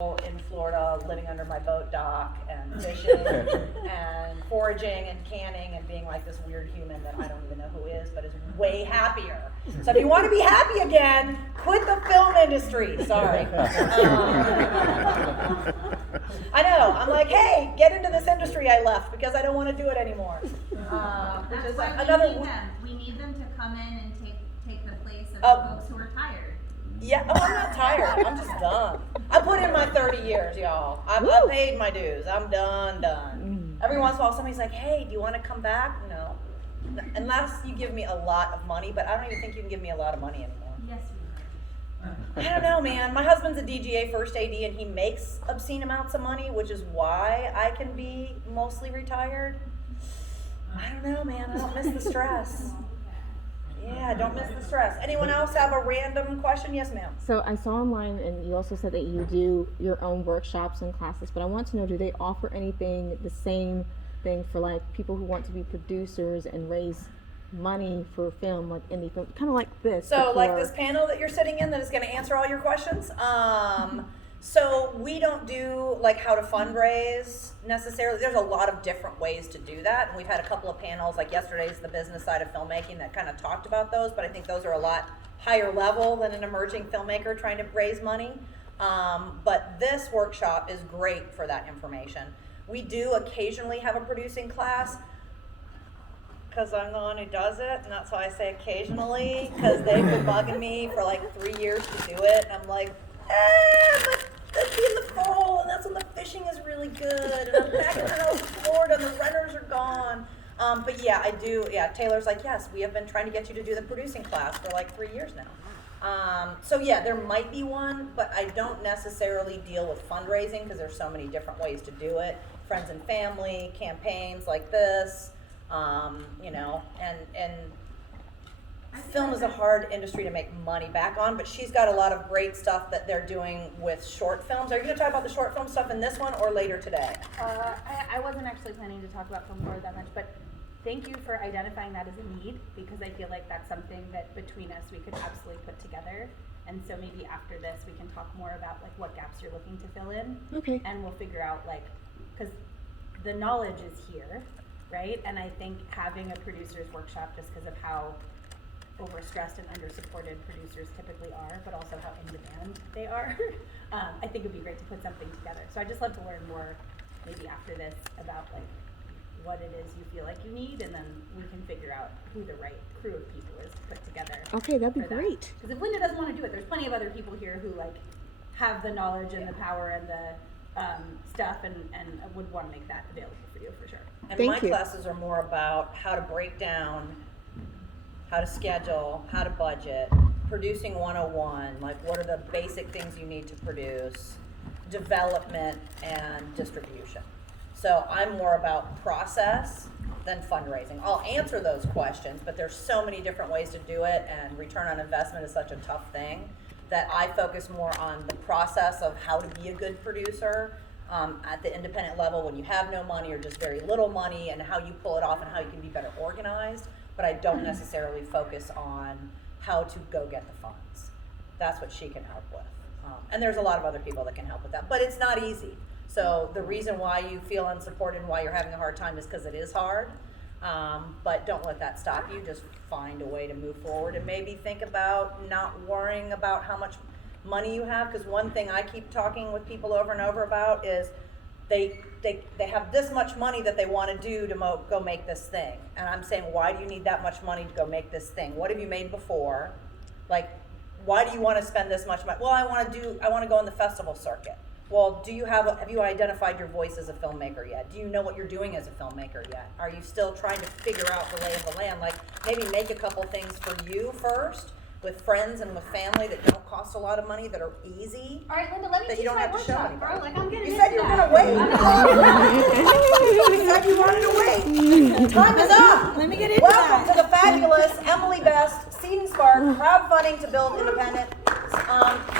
in Florida living under my boat dock and fishing and foraging and canning and being like this weird human that I don't even know who is, but is way happier. So if you want to be happy again, quit the film industry. Sorry. I know. I'm like, hey, get into this industry I left because I don't want to do it anymore. Which is another. We need them to come in and take the place of the folks who are tired. Yeah, I'm not tired. I'm just done. I put in my 30 years, y'all. I paid my dues. I'm done. Every once in a while, somebody's like, hey, do you want to come back? No. Unless you give me a lot of money, but I don't even think you can give me a lot of money anymore. Yes, we I don't know, man. My husband's a DGA first AD, and he makes obscene amounts of money, which is why I can be mostly retired. I don't know, man. I don't miss the stress. Yeah, don't miss the stress. Anyone else have a random question? Yes, ma'am. So I saw online, and you also said that you do your own workshops and classes, but I want to know, do they offer anything, the same thing for like people who want to be producers and raise money for film, like indie film, kind of like this? So like this panel that you're sitting in that is going to answer all your questions? So we don't do like how to fundraise necessarily. There's a lot of different ways to do that. And we've had a couple of panels, like yesterday's the business side of filmmaking, that kind of talked about those, but I think those are a lot higher level than an emerging filmmaker trying to raise money. But this workshop is great for that information. We do occasionally have a producing class because I'm the one who does it, and that's why I say occasionally, because they've been bugging me for like 3 years to do it. And I'm like, but that'd be in the fall, and that's when the fishing is really good, and I'm back in Florida, and the renters are gone. But yeah, I do. Yeah, Taylor's like, yes, we have been trying to get you to do the producing class for like 3 years now. So yeah, there might be one, but I don't necessarily deal with fundraising because there's so many different ways to do it. Friends and family, campaigns like this, you know, and film is a hard industry to make money back on, but she's got a lot of great stuff that they're doing with short films. Are you going to talk about the short film stuff in this one or later today? I wasn't actually planning to talk about film noir that much, but thank you for identifying that as a need, because I feel like that's something that between us we could absolutely put together. And so maybe after this we can talk more about like what gaps you're looking to fill in. Okay. And we'll figure out like, because the knowledge is here, right? And I think having a producer's workshop, just because of how overstressed and undersupported producers typically are, but also how in demand they are, I think it'd be great to put something together. So I'd just love to learn more maybe after this about like what it is you feel like you need, and then we can figure out who the right crew of people is to put together. Okay, that'd be great. Because if Linda doesn't want to do it, there's plenty of other people here who like have the knowledge and the power and the stuff and would want to make that available for you for sure. And my classes are more about how to break down, how to schedule, how to budget, producing 101, like what are the basic things you need to produce, development, and distribution. So I'm more about process than fundraising. I'll answer those questions, but there's so many different ways to do it, and return on investment is such a tough thing that I focus more on the process of how to be a good producer at the independent level when you have no money or just very little money, and how you pull it off and how you can be better organized. But I don't necessarily focus on how to go get the funds. That's what she can help with. And there's a lot of other people that can help with that, but it's not easy. So the reason why you feel unsupported and why you're having a hard time is because it is hard. But don't let that stop you. Just find a way to move forward, and maybe think about not worrying about how much money you have. Because one thing I keep talking with people over and over about is they have this much money that they want to do to go make this thing. And I'm saying, why do you need that much money to go make this thing? What have you made before? Like, why do you want to spend this much money? Well, I want to go on the festival circuit. Well, have you identified your voice as a filmmaker yet? Do you know what you're doing as a filmmaker yet? Are you still trying to figure out the lay of the land? Like, maybe make a couple things for you first, with friends and with family that don't cost a lot of money, that are easy. All right, Linda, let me that you don't have to show anybody. Bro, like I'm getting You said you were gonna wait. You said you wanted to wait. Time is up. Let me get into Welcome to the fabulous Emily Best Seed and Spark crowdfunding to build independent.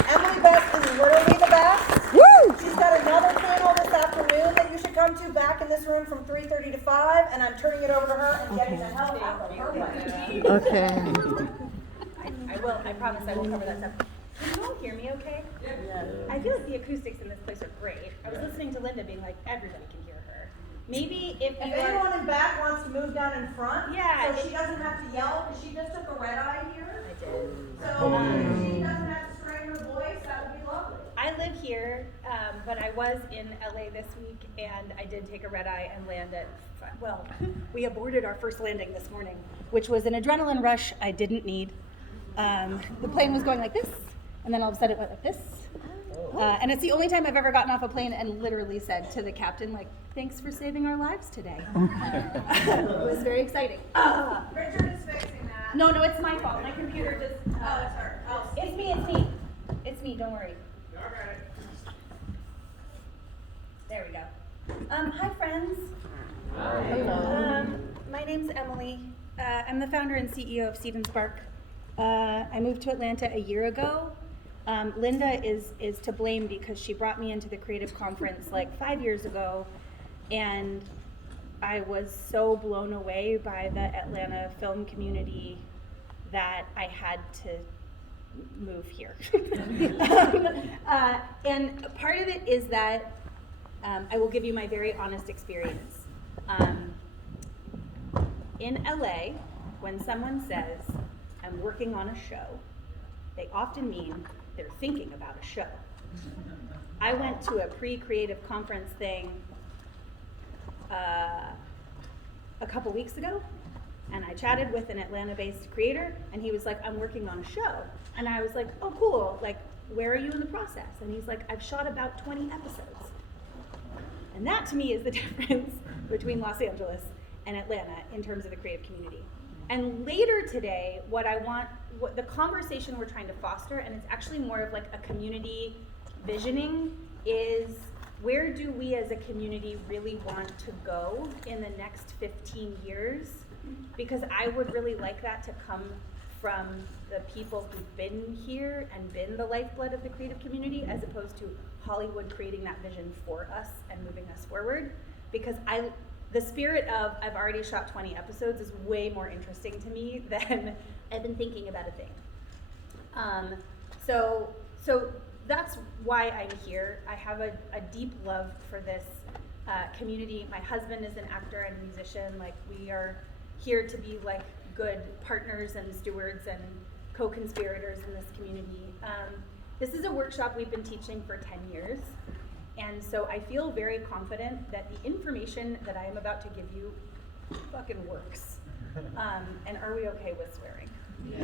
Emily Best is literally the best. Woo! She's got another panel this afternoon that you should come to back in this room from 3:30 to 5, and I'm turning it over to her and getting the hell out of her way. Okay. I will. I promise I will cover that stuff. Can you all hear me me okay? Yeah. I feel like the acoustics in this place are great. I was listening to Linda being like, everybody can hear her. Maybe if you If anyone in back wants to move down in front, Yeah, so she doesn't have to yell, because she just took a red eye here. I did. So if she doesn't have to strain her voice, that would be lovely. I live here, but I was in LA this week, and I did take a red eye and land at, well, we aborted our first landing this morning, which was an adrenaline rush I didn't need. The plane was going like this, and then all of a sudden it went like this. And it's the only time I've ever gotten off a plane and literally said to the captain, like, thanks for saving our lives today. It was very exciting. Richard is fixing that. No, it's my fault. My computer just, Oh, it's her. Oh, it's me. It's me, don't worry. There we go. Hi friends. Hello. My name's Emily. I'm the founder and CEO of Seed and Spark. I moved to Atlanta a year ago. Linda is to blame because she brought me into the creative conference like 5 years ago, and I was so blown away by the Atlanta film community that I had to move here. And part of it is that I will give you my very honest experience. In LA, when someone says, I'm working on a show, they often mean they're thinking about a show. I went to a pre-creative conference thing a couple weeks ago, and I chatted with an Atlanta-based creator, and he was like, I'm working on a show. And I was like, oh, cool, like, where are you in the process? And he's like, I've shot about 20 episodes. And that, to me, is the difference between Los Angeles and Atlanta in terms of the creative community. And later today, what the conversation we're trying to foster, and it's actually more of like a community visioning, is where do we as a community really want to go in the next 15 years? Because I would really like that to come from the people who've been here and been the lifeblood of the creative community, as opposed to Hollywood creating that vision for us and moving us forward. Because the spirit of I've already shot 20 episodes is way more interesting to me than I've been thinking about a thing. So that's why I'm here. I have a deep love for this community. My husband is an actor and musician. Like, we are here to be like good partners and stewards and co-conspirators in this community. This is a workshop we've been teaching for 10 years. And so I feel very confident that the information that I am about to give you fucking works. And are we okay with swearing?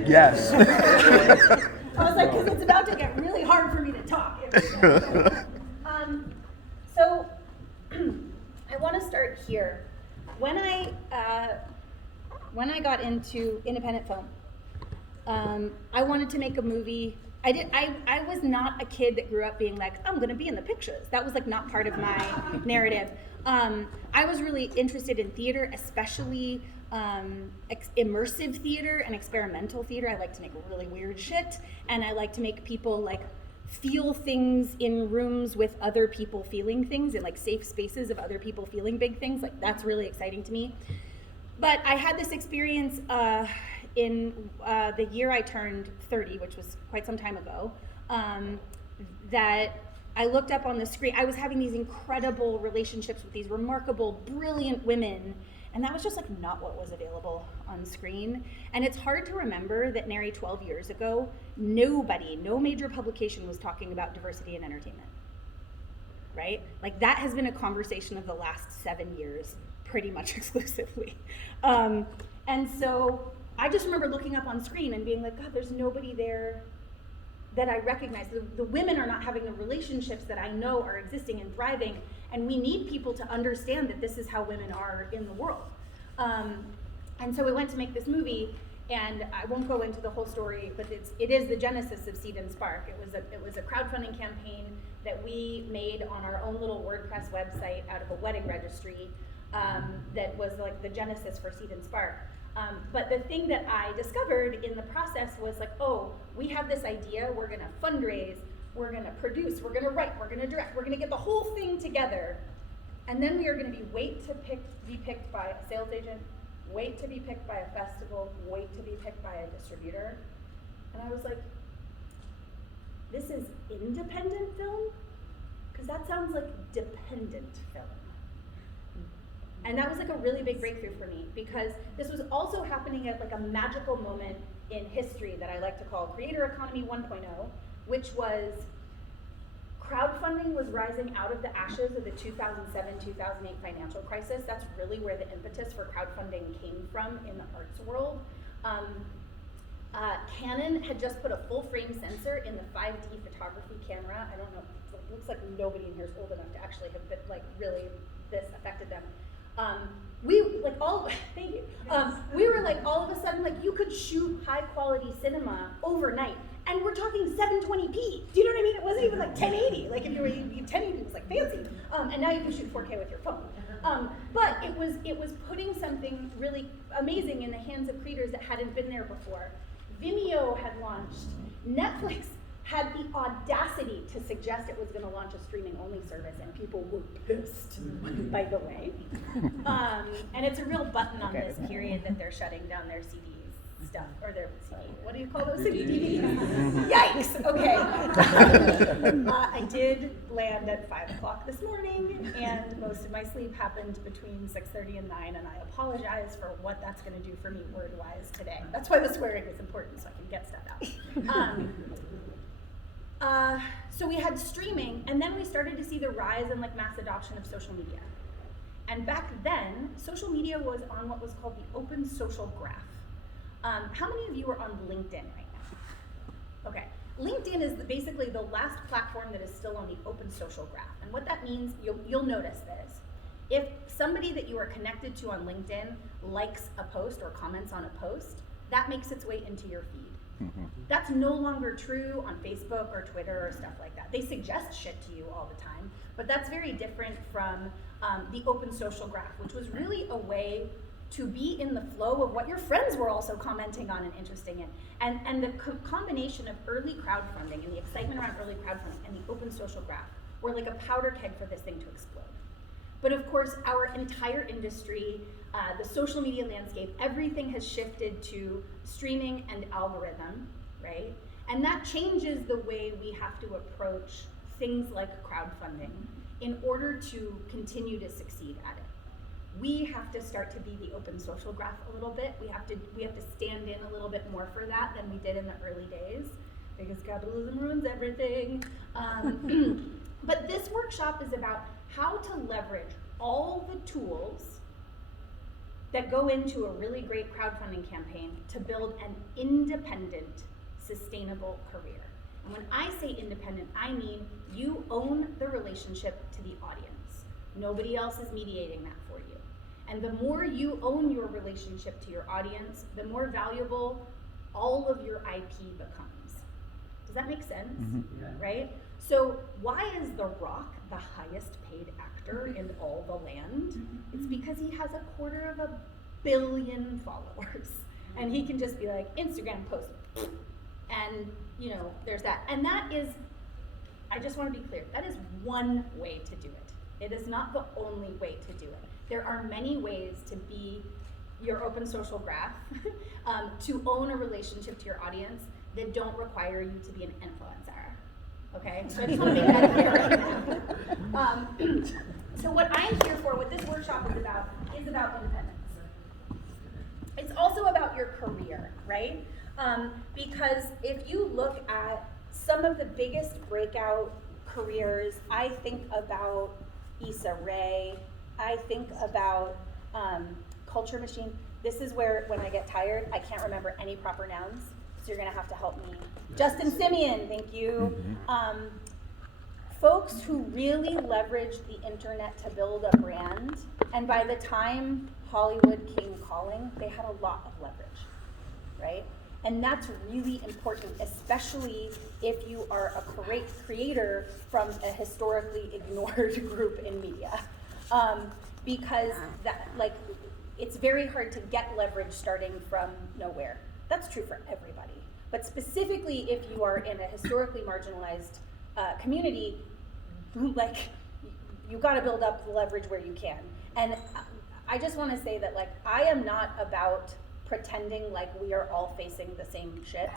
Yes. I was like, because it's about to get really hard for me to talk. So I want to start here. When I got into independent film, I wanted to make a movie. I was not a kid that grew up being like, I'm gonna be in the pictures. That was like not part of my narrative. I was really interested in theater, especially immersive theater and experimental theater. I like to make really weird shit, and I like to make people like feel things in rooms with other people feeling things, in like safe spaces of other people feeling big things. Like, that's really exciting to me. But I had this experience in the year I turned 30, which was quite some time ago, that I looked up on the screen. I was having these incredible relationships with these remarkable, brilliant women, and that was just like not what was available on screen. And it's hard to remember that nary 12 years ago, no major publication was talking about diversity in entertainment, right? Like, that has been a conversation of the last 7 years, pretty much exclusively. And so I just remember looking up on screen and being like, God, there's nobody there that I recognize. The women are not having the relationships that I know are existing and thriving, and we need people to understand that this is how women are in the world. And so we went to make this movie, and I won't go into the whole story, but it is the genesis of Seed and Spark. It was a crowdfunding campaign that we made on our own little WordPress website out of a wedding registry, that was like the genesis for Seed and Spark. But the thing that I discovered in the process was like, oh, we have this idea, we're gonna fundraise, we're gonna produce, we're gonna write, we're gonna direct, we're gonna get the whole thing together, and then we are gonna be picked by a sales agent, wait to be picked by a festival, wait to be picked by a distributor. And I was like, this is independent film? Because that sounds like dependent film. And that was like a really big breakthrough for me, because this was also happening at like a magical moment in history that I like to call Creator Economy 1.0, which was crowdfunding was rising out of the ashes of the 2007-2008 financial crisis. That's really where the impetus for crowdfunding came from in the arts world. Canon had just put a full frame sensor in the 5D photography camera. I don't know, it looks like nobody in here is old enough to actually have been, like, really, this affected them. We like all, thank you. We were like all of a sudden, like, you could shoot high quality cinema overnight, and we're talking 720p. Do you know what I mean? It wasn't even like 1080. Like if you were 1080, was like fancy. And now you can shoot 4K with your phone. But it was putting something really amazing in the hands of creators that hadn't been there before. Vimeo had launched. Netflix had the audacity to suggest it was going to launch a streaming-only service, and people were pissed, by the way. And it's a real button on this period that they're shutting down their CDs stuff, or their CD, what do you call those? DVDs? Yikes! Okay. I did land at 5 o'clock this morning, and most of my sleep happened between 6:30 and 9, and I apologize for what that's going to do for me word-wise today. That's why the swearing is important, so I can get stuff out. So we had streaming, and then we started to see the rise and like mass adoption of social media. And back then, social media was on what was called the open social graph. How many of you are on LinkedIn right now? Okay, LinkedIn is basically the last platform that is still on the open social graph. And what that means, you'll notice this. If somebody that you are connected to on LinkedIn likes a post or comments on a post, that makes its way into your feed. That's no longer true on Facebook or Twitter or stuff like that. They suggest shit to you all the time, but that's very different from the open social graph, which was really a way to be in the flow of what your friends were also commenting on and interesting in. And the combination of early crowdfunding and the excitement around early crowdfunding and the open social graph were like a powder keg for this thing to explode. But of course, our entire industry, the social media landscape, everything has shifted to streaming and algorithm, right? And that changes the way we have to approach things like crowdfunding in order to continue to succeed at it. We have to start to be the open social graph a little bit. We have to stand in a little bit more for that than we did in the early days, because capitalism ruins everything. But this workshop is about how to leverage all the tools that go into a really great crowdfunding campaign to build an independent, sustainable career. And when I say independent, I mean you own the relationship to the audience. Nobody else is mediating that for you. And the more you own your relationship to your audience, the more valuable all of your IP becomes. Does that make sense? Yeah. Right? So why is The Rock the highest paid actor in all the land? It's because he has 250 million followers. And he can just be like, Instagram post, and you know, there's that. And that is, I just want to be clear, that is one way to do it. It is not the only way to do it. There are many ways to be your open social graph, to own a relationship to your audience that don't require you to be an influencer. Okay, so I just want to make that clear right now. So what I'm here for, what this workshop is about independence. It's also about your career, right? Because if you look at some of the biggest breakout careers, I think about Issa Rae, I think about Culture Machine. This is where, when I get tired, I can't remember any proper nouns, so you're gonna have to help me. Justin Simeon, thank you. Folks who really leveraged the internet to build a brand, and by the time Hollywood came calling, they had a lot of leverage, right? And that's really important, especially if you are a creator from a historically ignored group in media. Because that, like, it's very hard to get leverage starting from nowhere. That's true for everybody. But specifically if you are in a historically marginalized community, like, you gotta build up the leverage where you can. And I just wanna say that, like, I am not about pretending like we are all facing the same shit.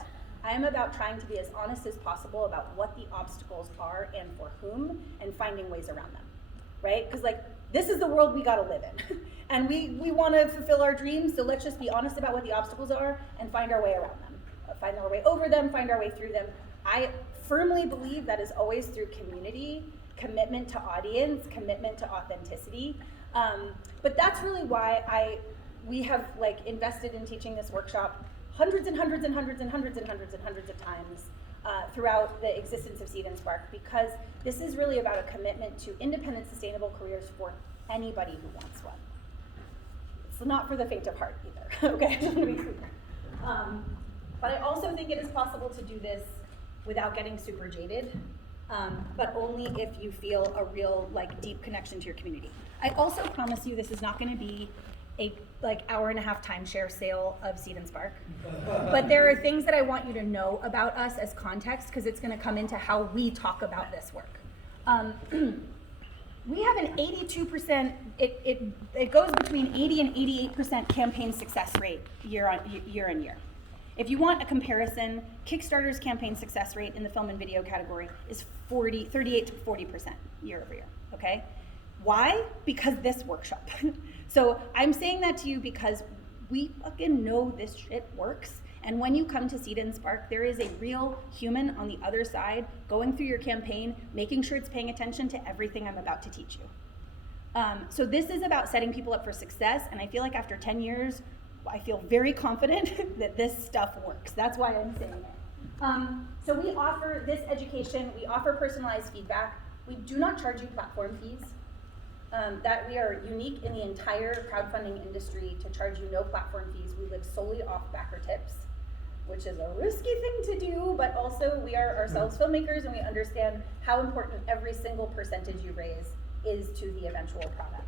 I am about trying to be as honest as possible about what the obstacles are and for whom, and finding ways around them, right? Because like, this is the world we gotta live in. And we wanna fulfill our dreams, so let's just be honest about what the obstacles are and find our way around them. Find our way over them, find our way through them. I firmly believe that is always through community, commitment to audience, commitment to authenticity. But that's really why we have like invested in teaching this workshop hundreds and hundreds and hundreds and hundreds and hundreds and hundreds of times throughout the existence of Seed and Spark, because this is really about a commitment to independent, sustainable careers for anybody who wants one. It's not for the faint of heart either, okay, I just want to be clear. But I also think it is possible to do this without getting super jaded, but only if you feel a real like deep connection to your community. I also promise you this is not going to be a like hour-and-a-half timeshare sale of Seed and Spark. But there are things that I want you to know about us as context, because it's going to come into how we talk about this work. We have an 82%, it goes between 80 and 88% campaign success rate year on year. If you want a comparison, Kickstarter's campaign success rate in the film and video category is 38 to 40% year over year, okay? Why? Because this workshop. So I'm saying that to you because we fucking know this shit works. And when you come to Seed and Spark, there is a real human on the other side going through your campaign, making sure it's paying attention to everything I'm about to teach you. So this is about setting people up for success. And I feel like after 10 years, I feel very confident that this stuff works. That's why I'm saying it. So we offer this education, we offer personalized feedback. We do not charge you platform fees. That we are unique in the entire crowdfunding industry to charge you no platform fees. We live solely off backer tips, which is a risky thing to do, but also we are ourselves filmmakers and we understand how important every single percentage you raise is to the eventual product.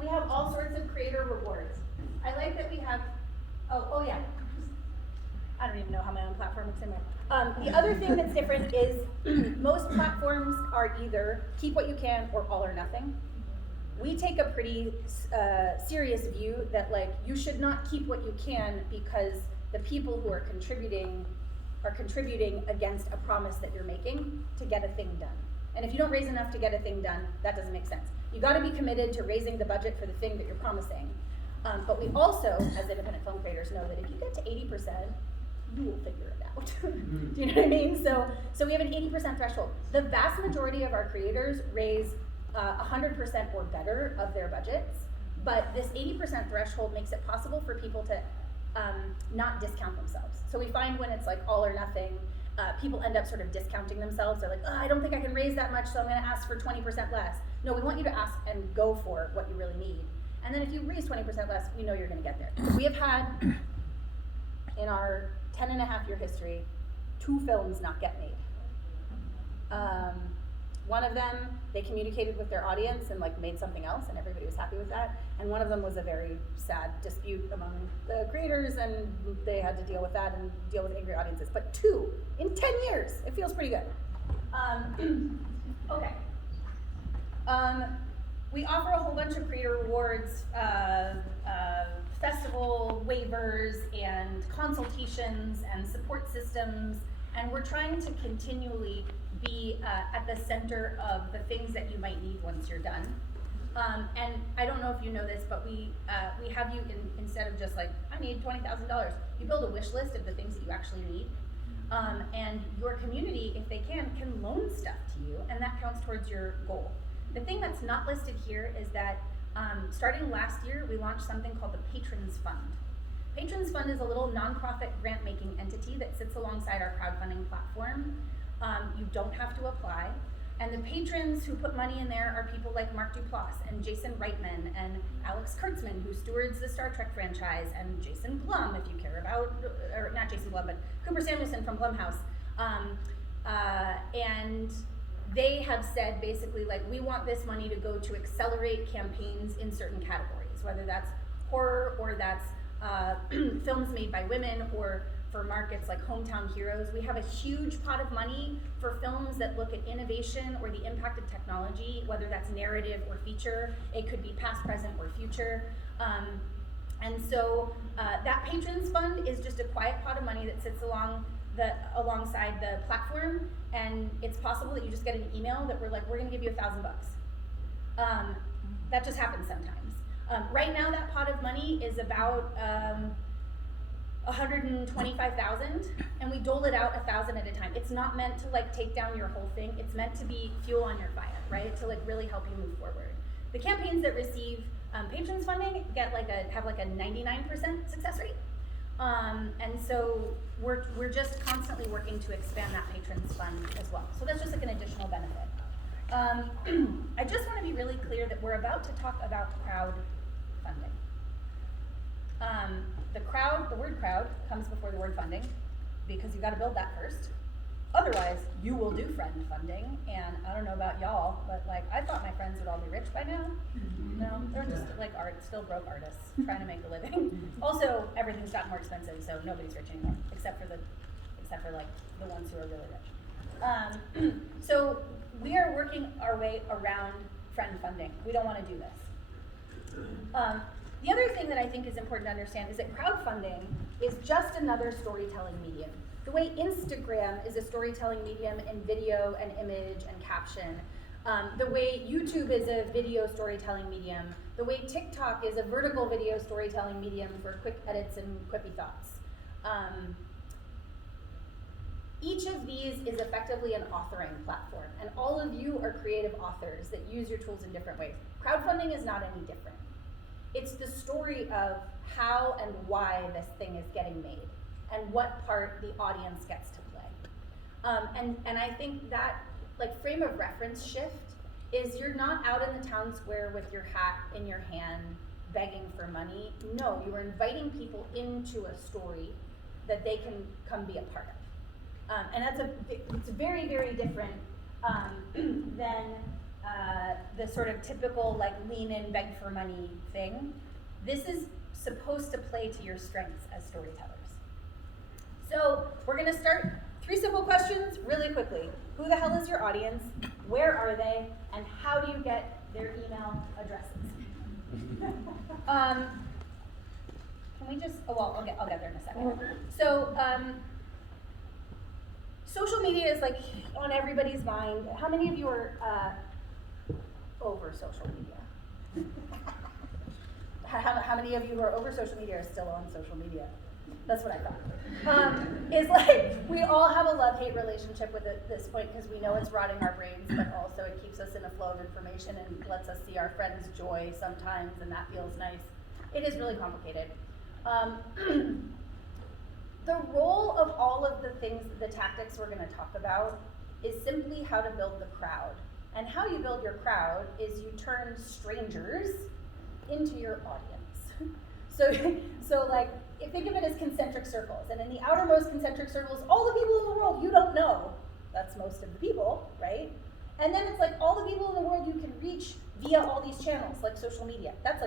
We have all sorts of creator rewards. I like that we have, oh yeah. I don't even know how my own platform looks anymore. The other thing that's different is most platforms are either keep what you can or all or nothing. We take a pretty serious view that like you should not keep what you can because the people who are contributing against a promise that you're making to get a thing done. And if you don't raise enough to get a thing done, that doesn't make sense. You gotta be committed to raising the budget for the thing that you're promising. But we also, as independent film creators, know that if you get to 80%, you will figure it out. Do you know what I mean? So we have an 80% threshold. The vast majority of our creators raise 100% or better of their budgets, but this 80% threshold makes it possible for people to not discount themselves. So we find when it's like all or nothing, people end up sort of discounting themselves. They're like, oh, I don't think I can raise that much, so I'm gonna ask for 20% less. No, we want you to ask and go for what you really need. And then if you raise 20% less, we know you're gonna get there. We have had, in our 10.5-year history, 2 films not get made. One of them, they communicated with their audience and like made something else and everybody was happy with that. And one of them was a very sad dispute among the creators and they had to deal with that and deal with angry audiences. But 2 in 10 years, it feels pretty good. Okay. We offer a whole bunch of creator rewards, festival waivers and consultations and support systems, and we're trying to continually be at the center of the things that you might need once you're done. And I don't know if you know this, but we have you, instead of just like, I need $20,000, you build a wish list of the things that you actually need. And your community, if they can loan stuff to you, and that counts towards your goal. The thing that's not listed here is that starting last year, we launched something called the Patrons Fund. Patrons Fund is a little nonprofit grant-making entity that sits alongside our crowdfunding platform. You don't have to apply. And the patrons who put money in there are people like Mark Duplass and Jason Reitman and Alex Kurtzman, who stewards the Star Trek franchise, and Jason Blum, if you care about, or not Jason Blum, but Cooper Samuelson from Blumhouse. And they have said basically like, we want this money to go to accelerate campaigns in certain categories, whether that's horror or that's films made by women, or for markets like Hometown Heroes. We have a huge pot of money for films that look at innovation or the impact of technology, whether that's narrative or feature. It could be past, present, or future. And so that patrons fund is just a quiet pot of money that sits alongside the platform, and it's possible that you just get an email that we're gonna give you $1,000. That just happens sometimes. Right now, that pot of money is about 125,000, and we dole it out 1,000 at a time. It's not meant to like take down your whole thing. It's meant to be fuel on your fire, right? To like really help you move forward. The campaigns that receive patrons funding have like a 99% success rate, and so we're just constantly working to expand that patrons fund as well. So that's just like an additional benefit. I just want to be really clear that we're about to talk about crowdfunding. The word crowd comes before the word funding because you got to build that first. Otherwise, you will do friend funding, and I don't know about y'all, but like I thought my friends would all be rich by now. No, they're just like still broke artists trying to make a living. Also, everything's gotten more expensive, so nobody's rich anymore, except for like the ones who are really rich. So we are working our way around friend funding. We don't want to do this. The other thing that I think is important to understand is that crowdfunding is just another storytelling medium. The way Instagram is a storytelling medium in video and image and caption, the way YouTube is a video storytelling medium, the way TikTok is a vertical video storytelling medium for quick edits and quippy thoughts. Each of these is effectively an authoring platform, and all of you are creative authors that use your tools in different ways. Crowdfunding is not any different. It's the story of how and why this thing is getting made, and what part the audience gets to play. And I think that like frame of reference shift is you're not out in the town square with your hat in your hand begging for money. No, you are inviting people into a story that they can come be a part of. And it's very, very different than the sort of typical like lean in, beg for money thing. This is supposed to play to your strengths as storytellers. So we're gonna start 3 simple questions really quickly. Who the hell is your audience? Where are they? And how do you get their email addresses? Can we just, I'll get there in a second. So, social media is like on everybody's mind. How many of you are over social media? How many of you who are over social media are still on social media? That's what I thought. Is like, we all have a love-hate relationship with it at this point because we know it's rotting our brains, but also it keeps us in a flow of information and lets us see our friends' joy sometimes, and that feels nice. It is really complicated. The role of all of the things, the tactics we're gonna talk about, is simply how to build the crowd. And how you build your crowd is you turn strangers into your audience. So like, think of it as concentric circles, and in the outermost concentric circles, all the people in the world you don't know, that's most of the people, right? And then it's like all the people in the world you can reach via all these channels, like social media. That's like